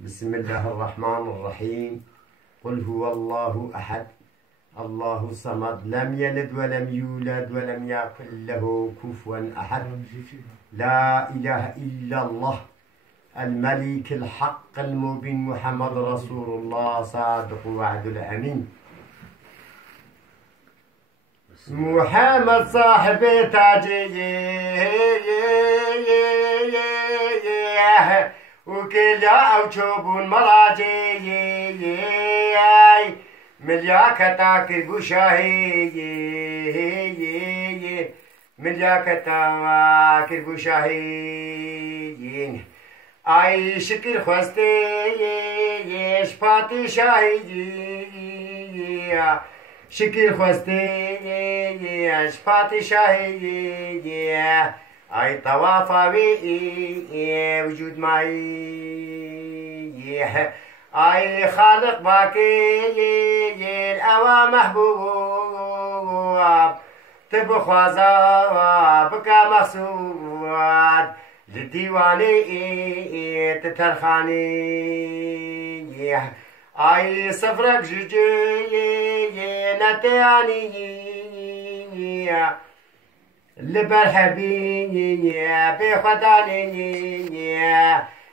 بسم الله الرحمن الرحيم. قل هو الله أحد الله الصمد لم يلد ولم يولد ولم يكن له كفوا أحد. لا إله إلا الله الملك الحق المبين محمد رسول الله صادق وعد الأمين. محمد صاحب تاجي وكلا أو شوبون مراجي ملياك تاكل بشاهي ملياك تاكل بشاهي أي شكل خوستي شفاتي شاهي شكل خوستي شفاتي شاهي أي طوافة وجود معي أي خالق باكي الأوى محبوب تبخوازا بكا مقصود للديواني تترخاني أي صفرك جوجي نتياني لبرحبي بخداني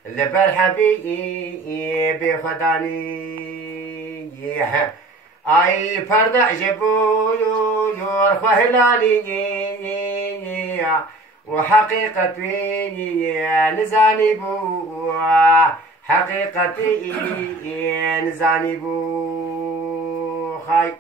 لبرحبي بخداني أي فرد عجبو يرخو هلالي وحقيقتي نزاني بو حقيقتي نزاني بو خاي